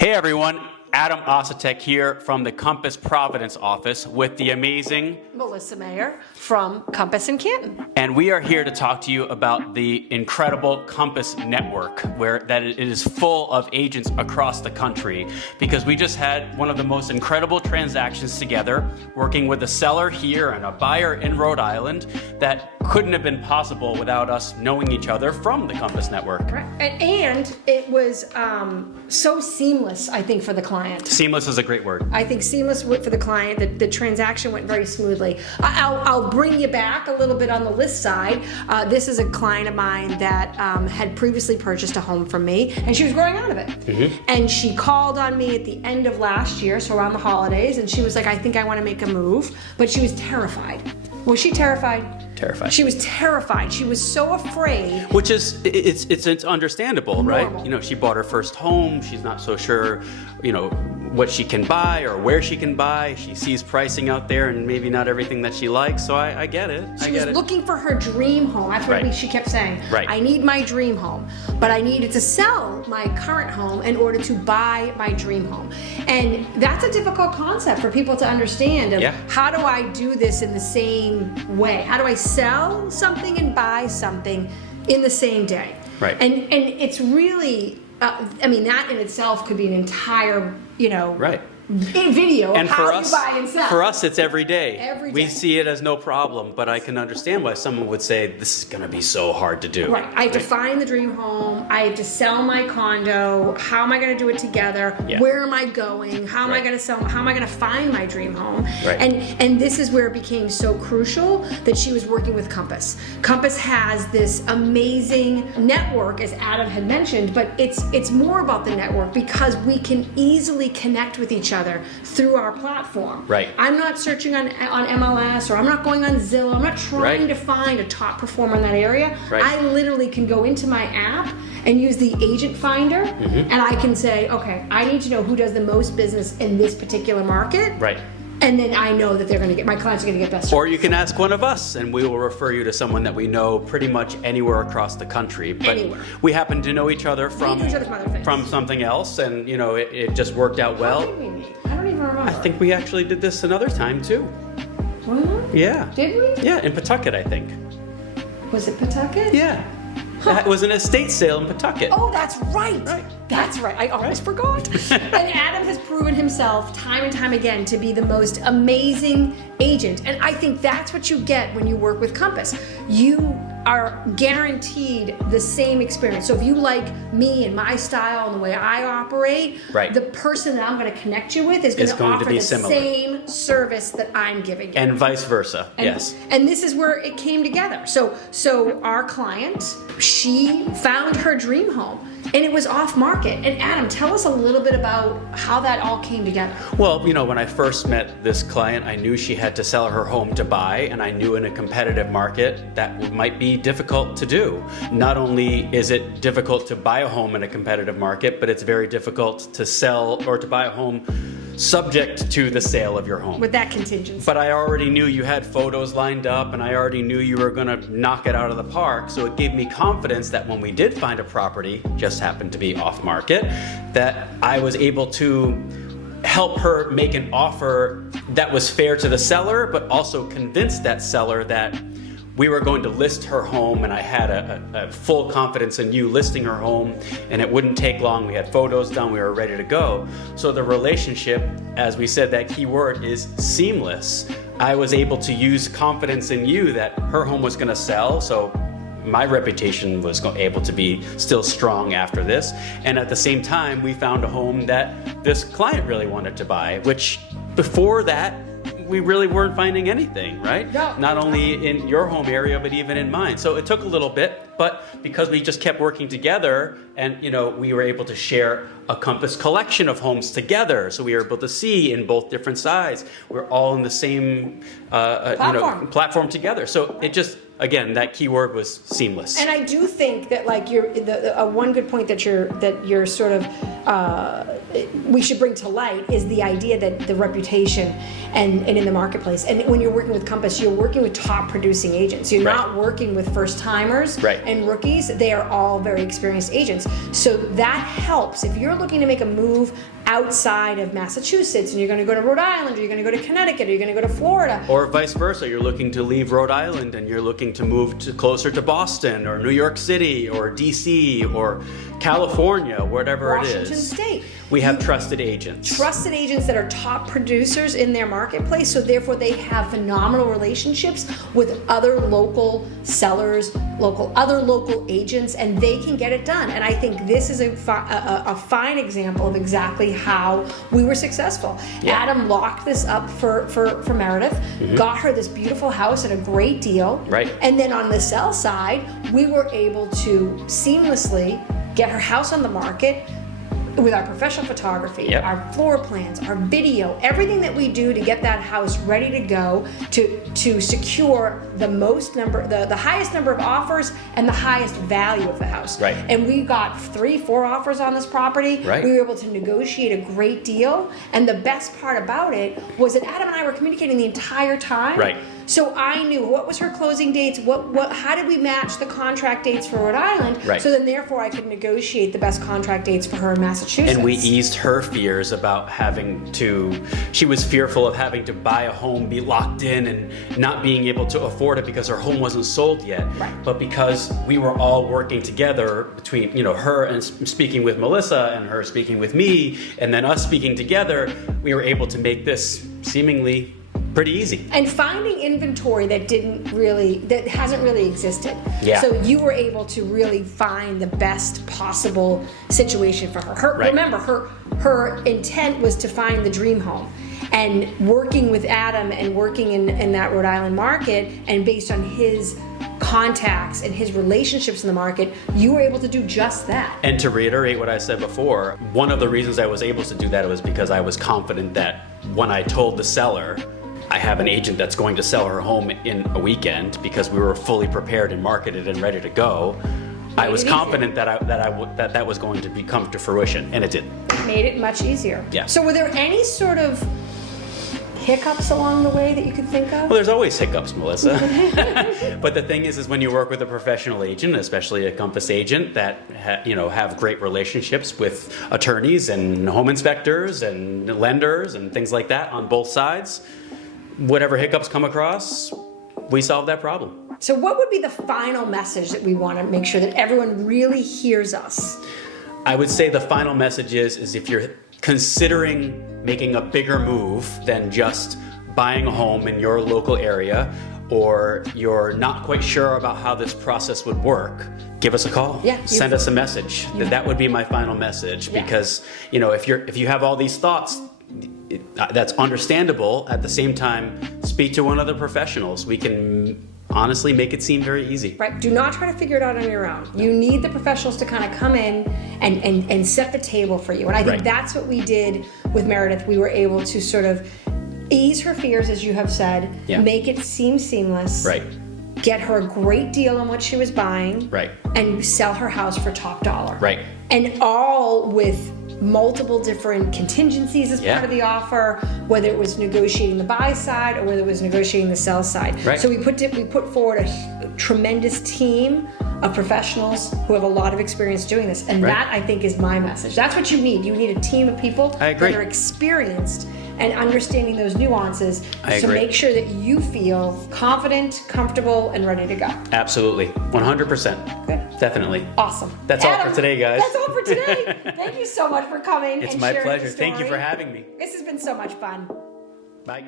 Hey everyone, Adam Osatek here from the Compass Providence office with the amazing Melissa Mayer from Compass in Canton. And we are here to talk to you about the incredible Compass network, where that it is full of agents across the country, because we just had one of the most incredible transactions together, working with a seller here and a buyer in Rhode Island that couldn't have been possible without us knowing each other from the Compass network. Right. And it was so seamless, I think, for the client. Seamless is a great word. I think seamless for the client. The transaction went very smoothly. I'll bring you back a little bit on the list side. This is a client of mine that had previously purchased a home from me, and she was growing out of it. Mm-hmm. And she called on me at the end of last year, so around the holidays, and she was like, I think I want to make a move. But she was terrified. Was she terrified? Terrified. She was terrified. She was so afraid. Which is, it's understandable, Normal. right? You know, she bought her first home. She's not so sure, you know, what she can buy or where she can buy. She sees pricing out there and maybe not everything that she likes. So I get it. She was looking for her dream home. That's what she kept saying. Right. I need my dream home, but I needed to sell my current home in order to buy my dream home. And that's a difficult concept for people to understand. Of how do I do this in the same way? How do I sell something and buy something in the same day? Right. And it's really, I mean, that in itself could be an entire, video and of how us, you buy and sell. For us, it's every day. Every day. We see it as no problem, but I can understand why someone would say this is going to be so hard to do. Right. I have to find the dream home. I have to sell my condo. How am I going to do it together? Yeah. Where am I going? How am I going to sell? How am I going to find my dream home? Right. And this is where it became so crucial that she was working with Compass. Compass has this amazing network, as Adam had mentioned, but it's more about the network because we can easily connect with each other through our platform. Right. I'm not searching on MLS, or I'm not going on Zillow. I'm not trying to find a top performer in that area. Right. I literally can go into my app and use the agent finder, and I can say, okay, I need to know who does the most business in this particular market. Right. And then I know that my clients are going to get best. Or you can ask one of us, and we will refer you to someone that we know pretty much anywhere across the country. But anywhere. We happen to know each other from something else, and you know it just worked out well. How did we meet? I don't even remember. I think we actually did this another time too. What? Yeah. Did we? Yeah, in Pawtucket, I think. Was it Pawtucket? Yeah. It was an estate sale in Pawtucket. Oh, that's right. Right. That's right. I almost forgot. And Adam has proven himself time and time again to be the most amazing agent. And I think that's what you get when you work with Compass. You are guaranteed the same experience. So if you like me and my style and the way I operate, the person that I'm going to connect you with is going to offer the same service that I'm giving you. And vice versa, yes. And this is where it came together. So our client, she found her dream home, and it was off market. And Adam, tell us a little bit about how that all came together. Well, you know, when I first met this client, I knew she had to sell her home to buy, and I knew in a competitive market that might be difficult to do. Not only is it difficult to buy a home in a competitive market, but it's very difficult to sell or to buy a home subject to the sale of your home. With that contingency. But I already knew you had photos lined up, and I already knew you were gonna knock it out of the park, so it gave me confidence that when we did find a property, just happened to be off market, that I was able to help her make an offer that was fair to the seller, but also convince that seller that we were going to list her home, and I had a full confidence in you listing her home, and it wouldn't take long. We had photos done, we were ready to go. So the relationship, as we said, that key word is seamless. I was able to use confidence in you that her home was gonna sell, so my reputation was able to be still strong after this. And at the same time, we found a home that this client really wanted to buy, which before that, we really weren't finding anything, right? No. Not only in your home area, but even in mine. So it took a little bit, but because we just kept working together, and you know, we were able to share a Compass collection of homes together. So we were able to see in both different sides. We're all in the same platform together. So it just again, that key word was seamless. And I do think that like one good point that you're sort of we should bring to light is the idea that the reputation and in the marketplace. And when you're working with Compass, you're working with top producing agents. You're not working with first timers and rookies. They are all very experienced agents. So that helps if you're looking to make a move outside of Massachusetts and you're going to go to Rhode Island, or you're going to go to Connecticut, or you're going to go to Florida. Or vice versa, you're looking to leave Rhode Island and you're looking to move closer to Boston or New York City or DC or California, whatever it is. Washington State. We have trusted agents. Trusted agents that are top producers in their marketplace, so therefore they have phenomenal relationships with other local sellers, other local agents, and they can get it done. And I think this is a fine example of exactly how we were successful. Yeah. Adam locked this up for Meredith, got her this beautiful house at a great deal. Right. And then on the sell side, we were able to seamlessly get her house on the market with our professional photography, our floor plans, our video, everything that we do to get that house ready to go, to secure the highest number of offers and the highest value of the house. Right. And we got 3-4 offers on this property. Right. We were able to negotiate a great deal. And the best part about it was that Adam and I were communicating the entire time. Right. So I knew what was her closing dates, how did we match the contract dates for Rhode Island, right. So then therefore I could negotiate the best contract dates for her in Massachusetts. And we eased her fears about she was fearful of having to buy a home, be locked in, and not being able to afford it because her home wasn't sold yet. Right. But because we were all working together between, her and speaking with Melissa and her speaking with me, and then us speaking together, we were able to make this seemingly pretty easy. And finding inventory that hasn't really existed. Yeah. So you were able to really find the best possible situation for her. Right. Remember, her intent was to find the dream home. And working with Adam and working in that Rhode Island market, and based on his contacts and his relationships in the market, you were able to do just that. And to reiterate what I said before, one of the reasons I was able to do that was because I was confident that when I told the seller, I have an agent that's going to sell her home in a weekend, because we were fully prepared and marketed and ready to go, I was confident that was going to come to fruition, and it did. Made it much easier. Yeah. So were there any sort of hiccups along the way that you could think of? Well, there's always hiccups, Melissa. But the thing is when you work with a professional agent, especially a Compass agent that have great relationships with attorneys and home inspectors and lenders and things like that on both sides, whatever hiccups come across, we solve that problem. So what would be the final message that we want to make sure that everyone really hears us? I would say the final message is if you're considering making a bigger move than just buying a home in your local area, or you're not quite sure about how this process would work, give us a call. Yeah, send us a message. That would be my final message, because if you have all these thoughts, that's understandable. At the same time, speak to one of the professionals. We can honestly make it seem very easy. Right. Do not try to figure it out on your own. You need the professionals to kind of come in and set the table for you. And I think that's what we did with Meredith. We were able to sort of ease her fears, as you have said, make it seem seamless. Right. Get her a great deal on what she was buying. Right. And sell her house for top dollar. Right. And all with multiple different contingencies as part of the offer, whether it was negotiating the buy side or whether it was negotiating the sell side. Right. So we put forward a tremendous team of professionals who have a lot of experience doing this, and that I think is my message. That's what you need. You need a team of people that are experienced and understanding those nuances to make sure that you feel confident, comfortable, and ready to go. Absolutely. 100%. Good. Definitely. Awesome. That's all for today, guys. That's all for today. Thank you so much for coming. It's and my sharing pleasure. your Thank you story. for having me. This has been so much fun. Bye.